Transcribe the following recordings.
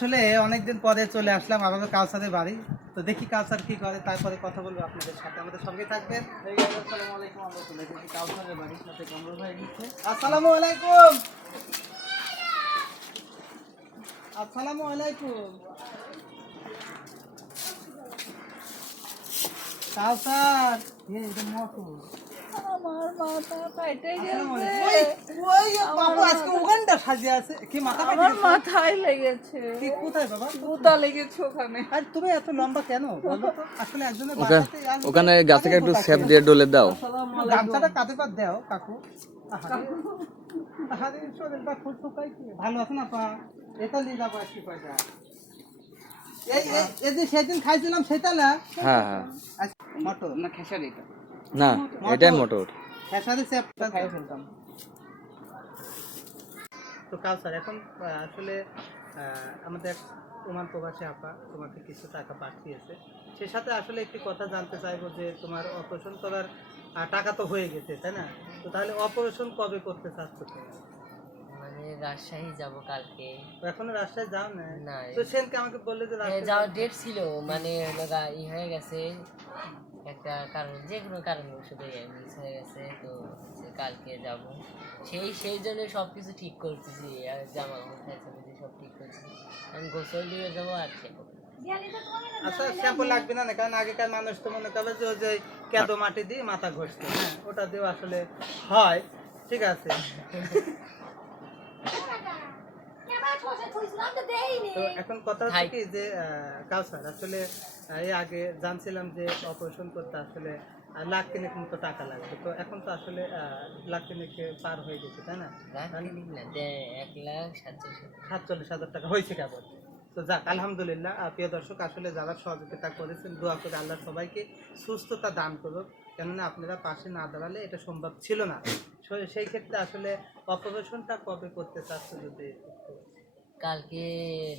আসলে অনেকদিন পরে চলে আসলাম আমাদের কাউসারের বাড়ি। তো দেখি কাউসার কি করে, তারপরে কথা বলবো আপনাদের সাথে। আমাদের সঙ্গে থাকবেন। আসসালামু আলাইকুম। আমরা চলে এসেছি কাউসারের বাড়ির সাথে কামরুল ভাই এসেছে। আসসালামু আলাইকুম। আসসালামু আলাইকুম কাউসার। এটা মতো আমার মাথা ফাইটে আসসালামু গেছে। আলাইকুম। ওই বাবু আজকে উগান্ডা সাজিয়ে আছে কি? মাথা ফাটে আমার গেছে? মাথায় লেগেছে। কি কোথায় বাবা? গুতা লেগেছে ওখানে। আর তুমি এত লম্বা কেন বলো তো? আসলে একজনের ওখানে বাসাতে আসবে, ওখানে গাছে অনেক একটু বোকা সেপ ছিল। দিয়ে ডলে দাও। আসসালামু গামছাটা আলাইকুম। কাঁধে পাত দাও কাকু। আহারে শরীরটা খুব শুকাই কি ভালো আছে না পা? এটা নিয়ে যাবো একটু পয়সা। এই যে সেদিন খাইছিলাম সেটা না? হ্যাঁ হ্যাঁ, মটর না খেসারি? এটা না এটাই মোটর। খেসারি সেপটা খাই ফেলতাম। তো কাউসার এখন আসলে আমাদের এক ওমান প্রবাসী আপা তোমাকে কিছু টাকা পাঠিয়েছে। সে সাথে আসলে একটি কথা জানতে চাইবো যে তোমার অপারেশন করার টাকা তো হয়ে গেছে তাই না? তো তাহলে অপারেশন কবে করতে চাচ্ছ তুমি? মানে রাজশাহী যাব কালকে। তো এখনো রাজশাহী যাও না? না, তো সেনকে আমাকে বললে যে রাজশাহী যাওয়ার ডেট ছিল, মানে হলো ই হয়ে গেছে একটা কারণ, যে কোনো কারণে শুধু মিস হয়ে গেছে। তো হচ্ছে কালকে যাব, সেই জন্য সব কিছু ঠিক করতেছি। আর জামা কাপড় সব ঠিক করছি। আমি গোসল দিয়ে যাবো আর সে আচ্ছা শ্যাম্পু লাগবে না, কারণ আগেকার মানুষ তো মনে করে যে ওই যে কেদো মাটি দিয়ে মাথা ঘষতে, হ্যাঁ ওটা দিয়েও আসলে হয়। ঠিক আছে। তো এখন কথা হচ্ছে কি যে কাউসার আসলে এই আগে জানছিলাম যে অপারেশন করতে আসলে লাখ তিনেক মতো টাকা লাগবে। তো এখন তো আসলে লাখ তিনেকে পার হয়ে গেছে তাই না? 1,47,000 টাকা হয়েছে কেবল। তো যাক আলহামদুলিল্লাহ। প্রিয় দর্শক, আসলে যারা সহযোগিতা করেছেন দোয়া করে আল্লাহ সবাইকে সুস্থতা দান করুক, কেননা আপনারা পাশে না দাঁড়ালে এটা সম্ভব ছিল না। সেই ক্ষেত্রে আসলে অপারেশনটা কবে করতে চাচ্ছ যদি একটু? কালকে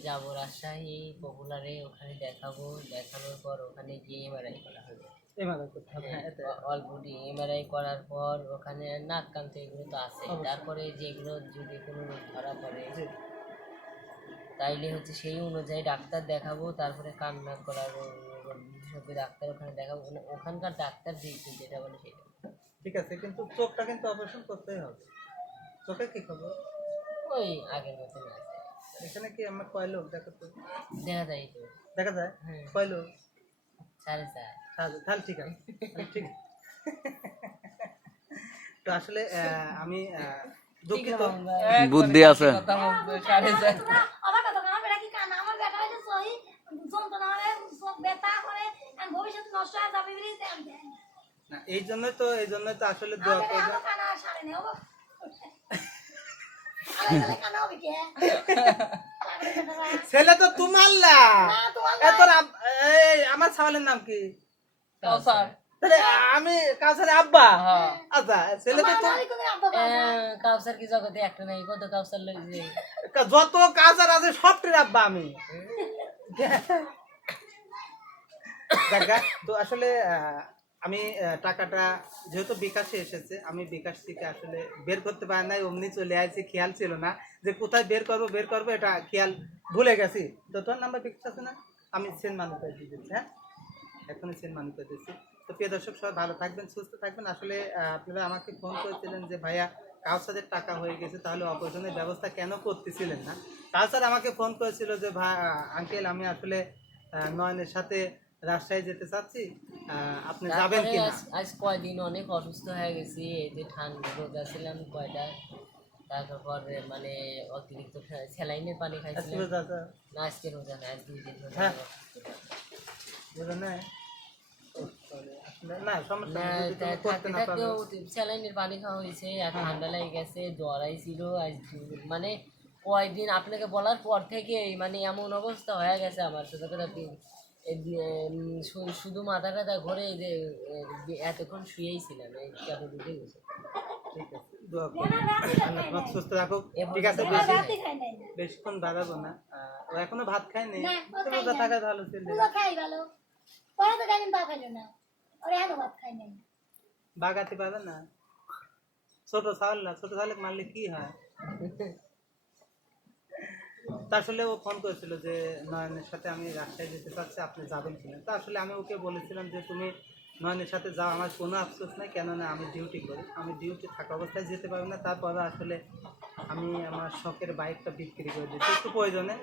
যাব রাজশাহী পপুলারে, ওখানে দেখাবো। দেখানোর পর ওখানে গিয়ে এমআরআই করা হবে। এমআরআই করতে হবে, হ্যাঁ এটা অল বডি এমআরআই করার পর ওখানে নাক কান তো এগুলো তো আছে। তারপরে যেগুলো যদি কোনো রোগ ধরা পড়ে তাইলে হচ্ছে সেই অনুযায়ী ডাক্তার দেখাবো। তারপরে কান নাক করার বিশেষজ্ঞ ডাক্তার ওখানে দেখাবো। ওখানকার ডাক্তার যেটা বলে সেটা। ঠিক আছে, কিন্তু চোখটা কিন্তু অপারেশন করতেই হবে। চোখে কি খবর? ওই আগের মতন আছে। এখানে কি আমার কয় লোক দেখা তো? দেখা যায় তো। দেখা যায়? হ্যাঁ, কয় লোক? 4.5। তাহলে ঠিক আছে। ঠিক। তো আসলে আমি দুঃখিত। বুদ্ধি আছে। কথা বলতো 4.5। আমার কথা না, বেটা কি কানা, আমার বেটা হইছে সহি যন্ত্রণা হলে চোখ ব্যথা করে আর ভবিষ্যৎ নষ্ট হয়ে যাবে বলে দেন দেন। না এই জন্যই তো আসলে দোয়া করবেন। আমার কানা সারে নেব। আরে কানা হবে কে? ছেলে তো তোমার না। না তোমার এত এই আমার ছাওয়ালের নাম কি? কাউসার। তাহলে আমি কাউসারের আব্বা। হ্যাঁ। আচ্ছা ছেলে তো আমার কোনো আব্বা বাবা। কাউসার কি জগতে একটা নাই, কত কাউসার লাগছে। যত কাউসার আছে সবটির আব্বা আমি। দেখা তো আসলে আমি টাকাটা যেহেতু বিকাশে এসেছে, আমি বিকাশ থেকে আসলে বের করতে পারি নাই, অমনি চলে আসছি। খেয়াল ছিল না যে কোথায় বের করবো এটা খেয়াল ভুলে গেছি। তো তোর নাম্বার বিকাশ আছে না? আমি সেন্ড মানি করে দিয়ে দিচ্ছি। হ্যাঁ এখনই সেন্ড মানি করে দিচ্ছি। তো প্রিয় দর্শক সবাই ভালো থাকবেন, সুস্থ থাকবেন। আসলে আপনারা আমাকে ফোন করেছিলেন যে ভাইয়া কাউসারের টাকা হয়ে গেছে, তাহলে অপারেশনের ব্যবস্থা কেন করতেছিলেন না? কাউসার আমাকে ফোন করেছিল যে ভাই আঙ্কেল আমি আসলে নয়নের সাথে রাজশাহী যেতে চাচ্ছি, আপনি যাবেন তারপরে কিনা? আজ কয়দিন অনেক অসুস্থ হয়ে গেছি। এই যে ঠান্ডা রোজা ছিলাম কয়টা, তারপর মানে অতিরিক্ত স্যালাইনের পানি খাইছিলাম। না আজকে রোজা না, আজ 2 দিন রোজা। হ্যাঁ বুঝলেন না? আসলে না সমস্যা নেই, যদি তুমি করতে না পারো। স্যালাইনের পানি খাওয়া হয়েছে আর ঠান্ডা লেগে গেছে, জ্বর আইছিল। আজ মানে কয়দিন আপনাকে বলার পর থেকে মানে এমন অবস্থা হয়ে গেছে আমার সাথে কথা। শুধু মাথা ব্যথা ঘুরে এই যে এতক্ষণ শুয়েই ছিলাম, এই কেন ঢুকে গেছে। ঠিক আছে, দোয়া করুন আল্লাহ তোমাকে সুস্থ রাখুক। ঠিক আছে, রাতে খাই নাই। বেশিক্ষণ দাঁড়াবো না। ও এখনো ভাত খায়নি। না, ও খাই রোজা না। থাকা ভালো ছিল। পুরো খাই ভালো। পরে তো একদিন তাও খাইলো না। ওরে এত ভাত খাই নাই। বাগাতে পারবে না। ছোট ছাওয়াল মারলে কি হয়? তা আসলে ও ফোন করেছিল যে নয়নের সাথে আমি রাজশাহী যেতে চাচ্ছি, আপনি যাবেন কিনা। তা আসলে আমি ওকে বলেছিলাম যে তুমি নয়নের সাথে যাও, আমার কোনো আফসোস নাই, কেননা আমি ডিউটি করি, আমি ডিউটি থাকা অবস্থায় যেতে পারবো না। তারপরে আসলে আমি আমার শখের বাইকটা বিক্রি করে দিচ্ছি একটু প্রয়োজনে।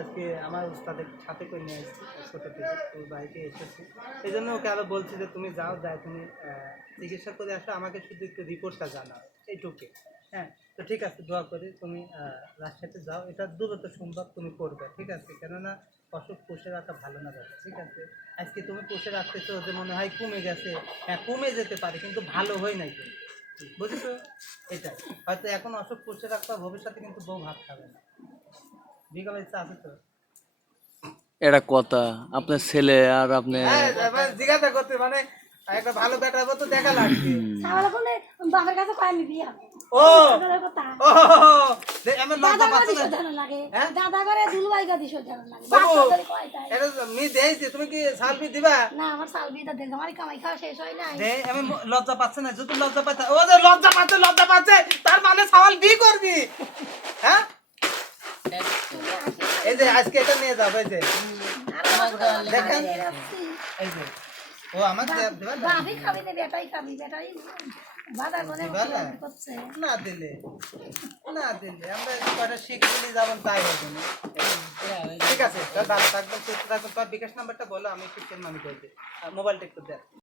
আজকে আমার উস্তাদের সাথে করে নিয়ে এসেছি ছোটো থেকে, ওই বাইকে এসেছি। এই জন্য ওকে আরও বলছি যে তুমি যাও, যাই তুমি চিকিৎসা করে আসো, আমাকে শুধু একটু রিপোর্টটা জানাও, এইটুকু। হ্যাঁ, তো ঠিক আছে, দোয়া করি তুমি রাজশাহীতে যাও, এটা দ্রুত সম্ভব তুমি করবে, ঠিক আছে? কেননা অসুখ পুষে রাখা ভালো না দাদা, ঠিক আছে? আজকে তুমি পুষে রাখতেছো যে মনে হয় কমে গেছে, হ্যাঁ কমে যেতে পারে কিন্তু ভালো হয় নাই কিন্তু, বুঝেছো? এটা হয়তো এখন অসুখ পুষে রাখতে, ভবিষ্যতে কিন্তু বউ ভাত খাবে না। বিকালে ইচ্ছা আছে তো? এটা কথা আপনার ছেলে আর আপনি হ্যাঁ, জিজ্ঞাসা করতে মানে একটা ভালো ব্যাটার তো দেখা লাগছে। তাহলে বলে বাবার কাছে কয় আমি বিয়া ও দাদার কথা ও এমন লজ্জা দাদা পাচ্ছ করে না? দিশো লাগে হ্যাঁ? দাদা করে দুলবাই গা দিশো লাগে বাবু, বাচ্চা ধরে কয় তাই এটা মি দেইছি, তুমি কি সালফি দিবা? না আমার সালবিটা দেন আমার কামাই খাওয়া শেষ হয় নাই দে, আমি লজ্জা পাচ্ছে না, যদি লজ্জা পাচ্ছে, ও যে লজ্জা পাচ্ছে তার মানে সওয়াল বি করবি। হ্যাঁ, এই যে আজকে এটা নিয়ে যাবে, এই যে দেখেন, এই যে ও আমাকে দেবে না? বাবি খাবি না বেটাই খাবি বেটাই বাধা করে দিবা না? করছে না দিলে আমরা একটু কয়টা শিখে যাবেন, তাই হবে না। ঠিক আছে, ভালো থাকবেন, সুস্থ থাকবেন। তোমার বিকাশ নাম্বারটা বলো, আমি একটু মানি করে দিই, মোবাইলটা একটু দেখ।